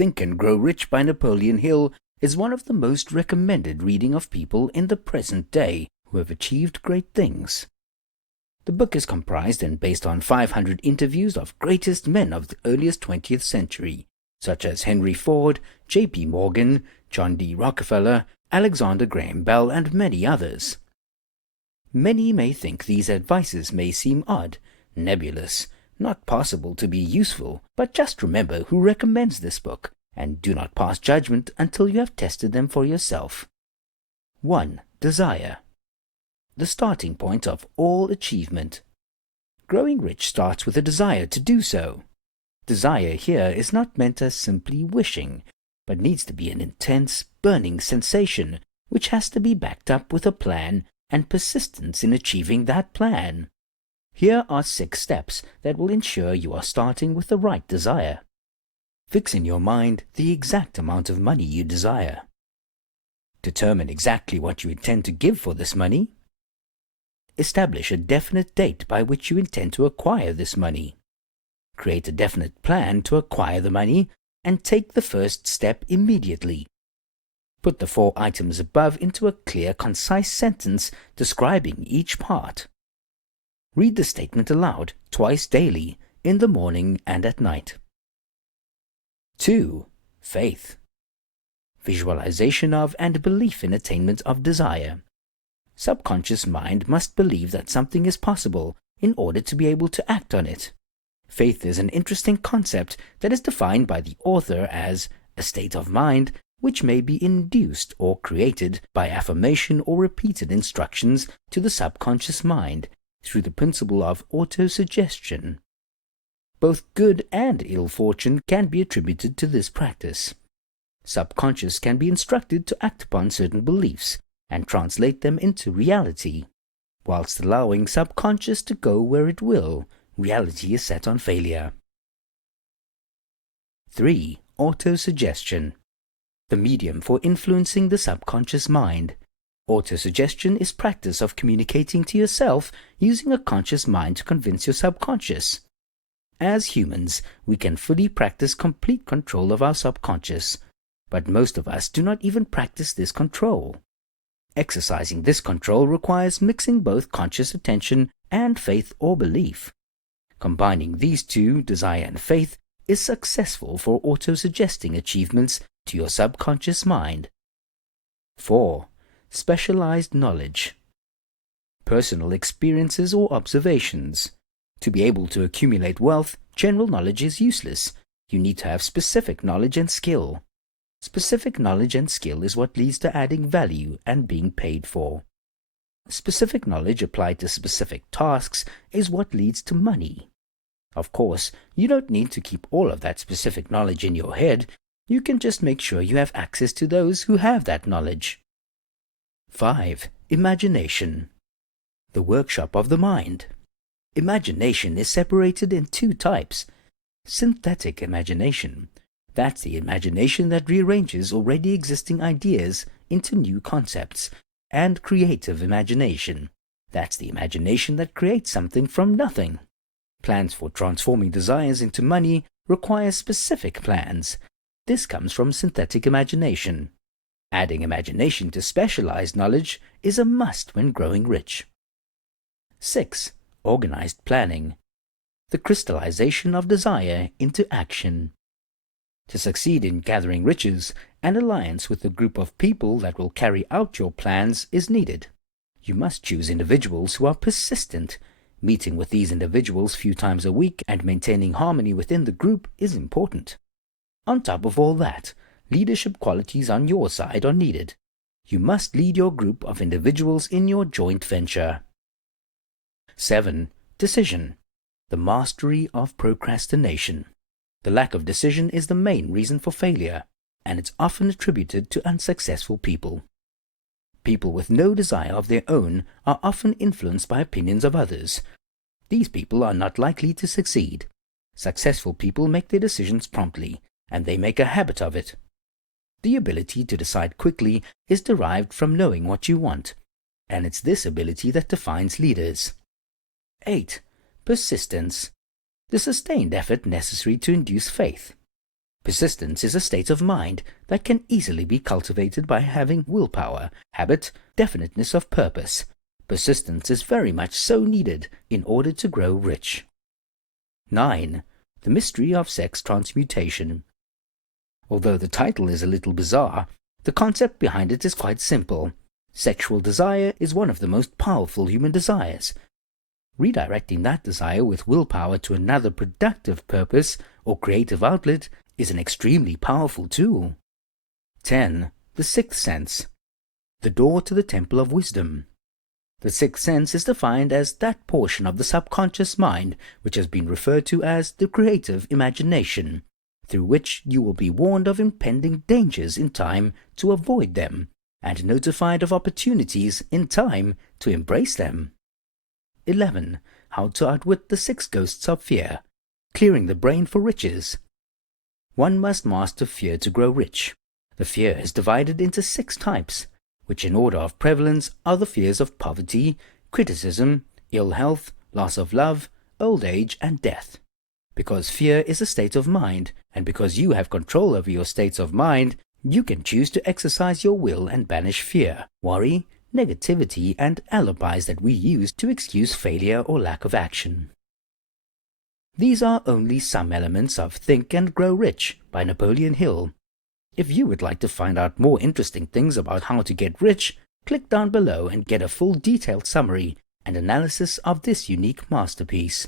Think and Grow Rich by Napoleon Hill is one of the most recommended reading of people in the present day who have achieved great things. The book is comprised and based on 500 interviews of greatest men of the earliest 20th century, such as Henry Ford, J.P. Morgan, John D. Rockefeller, Alexander Graham Bell, and many others. Many may think these advices may seem odd, nebulous, not possible to be useful, but just remember who recommends this book, and do not pass judgment until you have tested them for yourself. 1. Desire. The starting point of all achievement. Growing rich starts with a desire to do so. Desire here is not meant as simply wishing, but needs to be an intense, burning sensation, which has to be backed up with a plan and persistence in achieving that plan. Here are 6 steps that will ensure you are starting with the right desire. Fix in your mind the exact amount of money you desire. Determine exactly what you intend to give for this money. Establish a definite date by which you intend to acquire this money. Create a definite plan to acquire the money and take the first step immediately. Put the 4 items above into a clear, concise sentence describing each part. Read the statement aloud twice daily, in the morning and at night. 2. Faith. Visualization of and belief in attainment of desire. Subconscious mind must believe that something is possible in order to be able to act on it. Faith is an interesting concept that is defined by the author as a state of mind which may be induced or created by affirmation or repeated instructions to the subconscious mind through the principle of autosuggestion. Both good and ill fortune can be attributed to this practice. Subconscious can be instructed to act upon certain beliefs and translate them into reality. Whilst allowing subconscious to go where it will, reality is set on failure. 3. Autosuggestion. The medium for influencing the subconscious mind. Autosuggestion is practice of communicating to yourself using a conscious mind to convince your subconscious. As humans, we can fully practice complete control of our subconscious, but most of us do not even practice this control. Exercising this control requires mixing both conscious attention and faith or belief. Combining these two, desire and faith, is successful for autosuggesting achievements to your subconscious mind. 4. Specialized knowledge. Personal experiences or observations. To be able to accumulate wealth, general knowledge is useless. You need to have specific knowledge and skill. Specific knowledge and skill is what leads to adding value and being paid for. Specific knowledge applied to specific tasks is what leads to money. Of course, you don't need to keep all of that specific knowledge in your head. You can just make sure you have access to those who have that knowledge. 5. Imagination. The workshop of the mind. Imagination is separated in 2 types. Synthetic imagination. That's the imagination that rearranges already existing ideas into new concepts. And creative imagination. That's the imagination that creates something from nothing. Plans for transforming desires into money require specific plans. This comes from synthetic imagination. Adding imagination to specialized knowledge is a must when growing rich. 6. Organized planning. The crystallization of desire into action. To succeed in gathering riches, an alliance with a group of people that will carry out your plans is needed. You must choose individuals who are persistent. Meeting with these individuals few times a week and maintaining harmony within the group is important. On top of all that, leadership qualities on your side are needed. You must lead your group of individuals in your joint venture. 7. Decision. The mastery of procrastination. The lack of decision is the main reason for failure, and it's often attributed to unsuccessful people. People with no desire of their own are often influenced by opinions of others. These people are not likely to succeed. Successful people make their decisions promptly, and they make a habit of it. The ability to decide quickly is derived from knowing what you want, and it's this ability that defines leaders. 8. Persistence. The sustained effort necessary to induce faith. Persistence is a state of mind that can easily be cultivated by having willpower, habit, definiteness of purpose. Persistence is very much so needed in order to grow rich. 9. The mystery of sex transmutation. Although the title is a little bizarre, the concept behind it is quite simple. Sexual desire is one of the most powerful human desires. Redirecting that desire with willpower to another productive purpose or creative outlet is an extremely powerful tool. 10. The sixth sense. The door to the temple of wisdom. The sixth sense is defined as that portion of the subconscious mind which has been referred to as the creative imagination, through which you will be warned of impending dangers in time to avoid them, and notified of opportunities in time to embrace them. 11. How to outwit the 6 ghosts of fear. Clearing the brain for riches. One must master fear to grow rich. The fear is divided into 6 types, which in order of prevalence are the fears of poverty, criticism, ill health, loss of love, old age, and death. Because fear is a state of mind, and because you have control over your states of mind, you can choose to exercise your will and banish fear, worry, negativity, and alibis that we use to excuse failure or lack of action. These are only some elements of Think and Grow Rich by Napoleon Hill. If you would like to find out more interesting things about how to get rich, click down below and get a full detailed summary and analysis of this unique masterpiece.